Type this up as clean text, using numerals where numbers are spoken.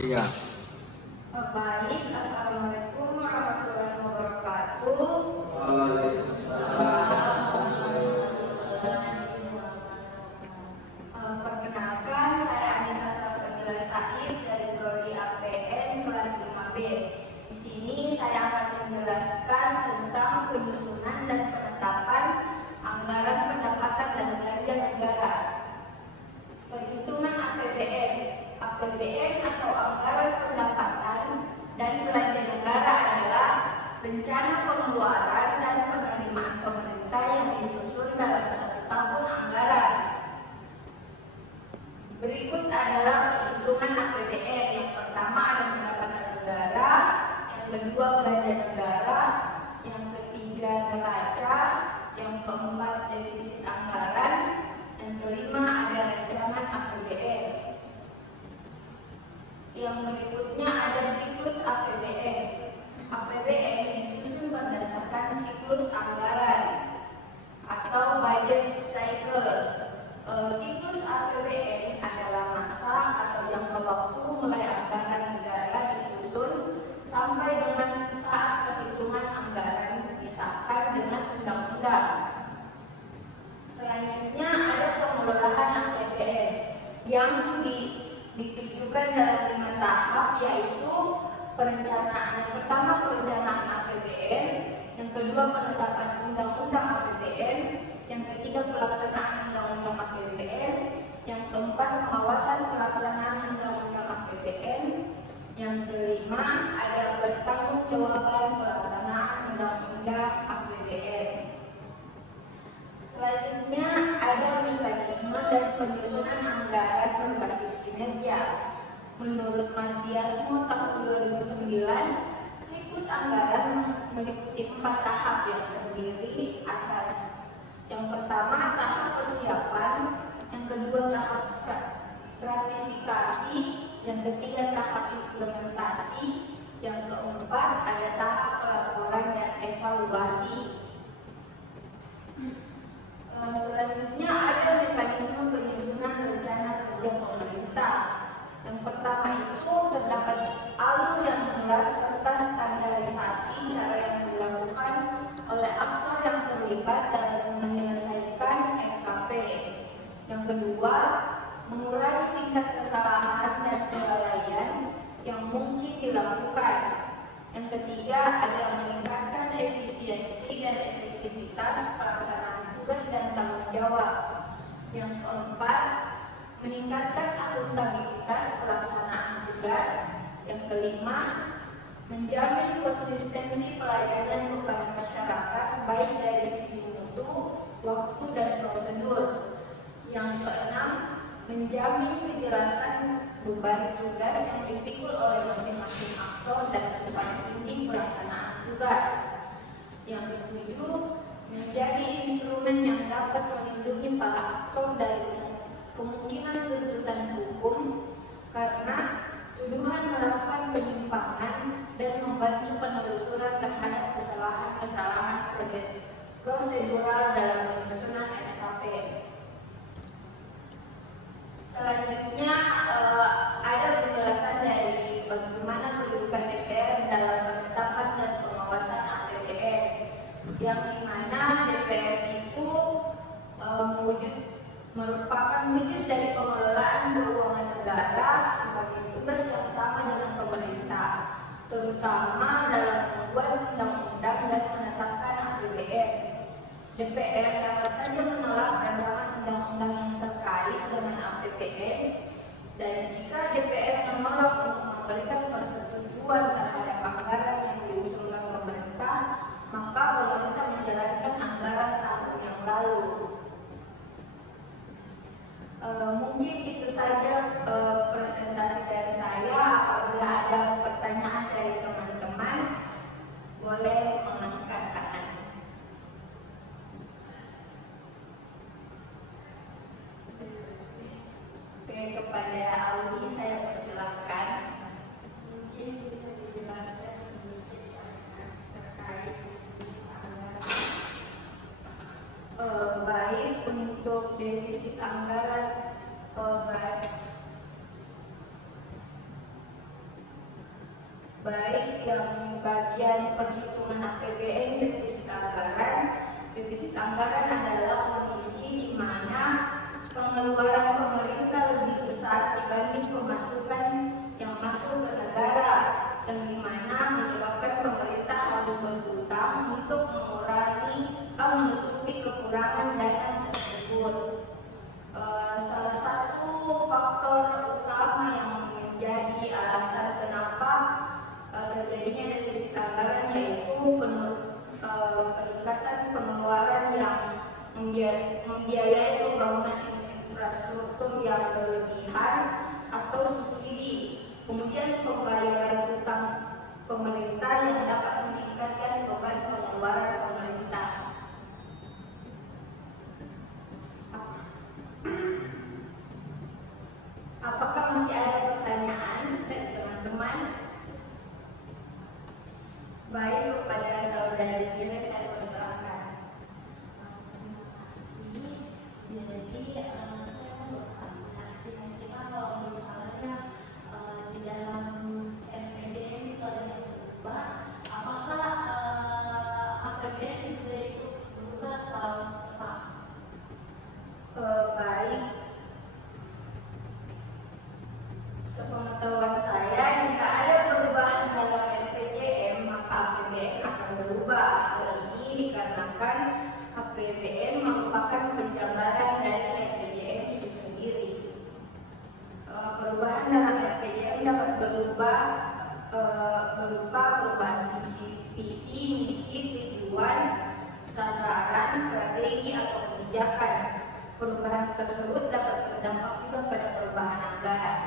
Iya. Baik, Assalamualaikum warahmatullahi wabarakatuh. Waalaikumsalam. Perkenalkan, saya Anissa Safrila Said dari Prodi APN kelas 5B. Di sini saya akan menjelaskan tentang penyusunan dan penetapan anggaran pendapatan dan belanja negara. Perhitungan APBN. APBN atau anggaran pendapatan dan belanja negara adalah rencana pengeluaran dan penerimaan pemerintah yang disusun dalam satu tahun anggaran. Berikut adalah perhitungan APBN. Yang pertama ada pendapatan negara, yang kedua belanja negara, yang ketiga neraca, yang keempat defisit anggaran, yang kelima ada rancangan APBN. Yang berikutnya ada siklus APBN. APBN disusun berdasarkan siklus anggaran atau budget cycle. Siklus APBN adalah masa atau jangka waktu mulai anggaran negara disusun sampai dengan saat perhitungan anggaran disahkan dengan undang-undang. Selanjutnya ada pengelolaan APBN yang ditujukan dalam 5 tahap, yaitu perencanaan. Yang pertama perencanaan APBN, yang kedua penetapan undang-undang APBN, yang ketiga pelaksanaan undang-undang APBN, yang keempat pengawasan pelaksanaan undang-undang APBN, yang kelima ada pertanggungjawaban pelaksanaan undang-undang APBN. Selanjutnya ada mekanisme dan penyusunan anggaran berbasis kinerja. Menurut Matiasmo tahun 2009, siklus anggaran meliputi 4 tahap yang terdiri atas: yang pertama tahap persiapan, yang kedua tahap ratifikasi, yang ketiga tahap implementasi, yang keempat ada tahap pelaporan dan evaluasi. Selanjutnya ada mekanisme penyusunan rencana kerja pemerintah. Yang pertama itu terdapat alur yang jelas serta standarisasi cara yang dilakukan oleh aktor yang terlibat dalam menyelesaikan RKP. Yang kedua, mengurangi tingkat kesalahan dan kelalaian yang mungkin dilakukan. Yang ketiga, ada meningkatkan efisiensi dan efektivitas pelaksanaan tugas dan tanggung jawab. Yang keempat, meningkatkan akuntabilitas pelaksanaan tugas. Yang kelima, menjamin konsistensi pelayanan kepada masyarakat baik dari sisi mutu, waktu, dan prosedur. Yang keenam, menjamin kejelasan beban tugas yang dipikul oleh masing-masing aktor dan beban inti pelaksanaan tugas. Yang ketujuh, menjadi instrumen yang dapat melindungi para aktor dari kemungkinan tuntutan hukum karena tuduhan melakukan penyimpangan dan membantu penelusuran terhadap kesalahan-kesalahan prosedural dalam penyusunan RKP. Selanjutnya ada penjelasan dari bagaimana kedudukan DPR dalam penetapan dan pengawasan APBN, yang dimana DPR itu merupakan wujud dari pengelolaan keuangan negara sebagai tugas yang sama dengan pemerintah, terutama dalam membuat undang-undang dan menetapkan APBN. DPR dapat saja menolak rancangan undang-undang yang terkait dengan APBN, dan jika DPR menolak untuk memberikan persetujuan terhadap anggaran yang diusulkan pemerintah, maka pemerintah menjalankan anggaran tahun yang lalu. Mungkin itu saja presentasi dari saya. Apabila ada pertanyaan dari teman-teman, boleh mengangkat tangan. Oke, kepada Audi saya persilahkan. baik yang bagian perhitungan APBN defisit anggaran adalah kondisi di mana pengeluaran pemerintah lebih besar dibanding pemasukan yang masuk ke negara, yang dimana menyebabkan pemerintah harus berhutang untuk menutupi kekurangan dana tersebut. Salah satu faktor utama yang menjadi alasan kenapa terjadinya defisit anggaran yaitu peningkatan pengeluaran yang membiayai pembangunan infrastruktur yang berlebihan atau subsidi, kemudian pembayaran utang pemerintah yang dapat meningkatkan beban pengeluaran pemerintah. Apakah masih ada pertanyaan dari teman-teman? Baik, kepada saudara Dira saya persilakan. Terima kasih. Jadi saya mau bertanya, kira-kira kalau misalnya di dalam RPJM itu ada yang berubah, apakah APBN juga ikut berubah atau tetap? Baik, sepengetahuan saya, jika ada perubahan dalam RPJM maka APBN akan berubah. Hal ini dikarenakan APBN merupakan penjabaran dari RPJM itu sendiri. Perubahan dalam RPJM dapat berupa perubahan visi, misi, tujuan, sasaran, strategi atau kebijakan. Perubahan tersebut dapat berdampak juga pada perubahan anggaran.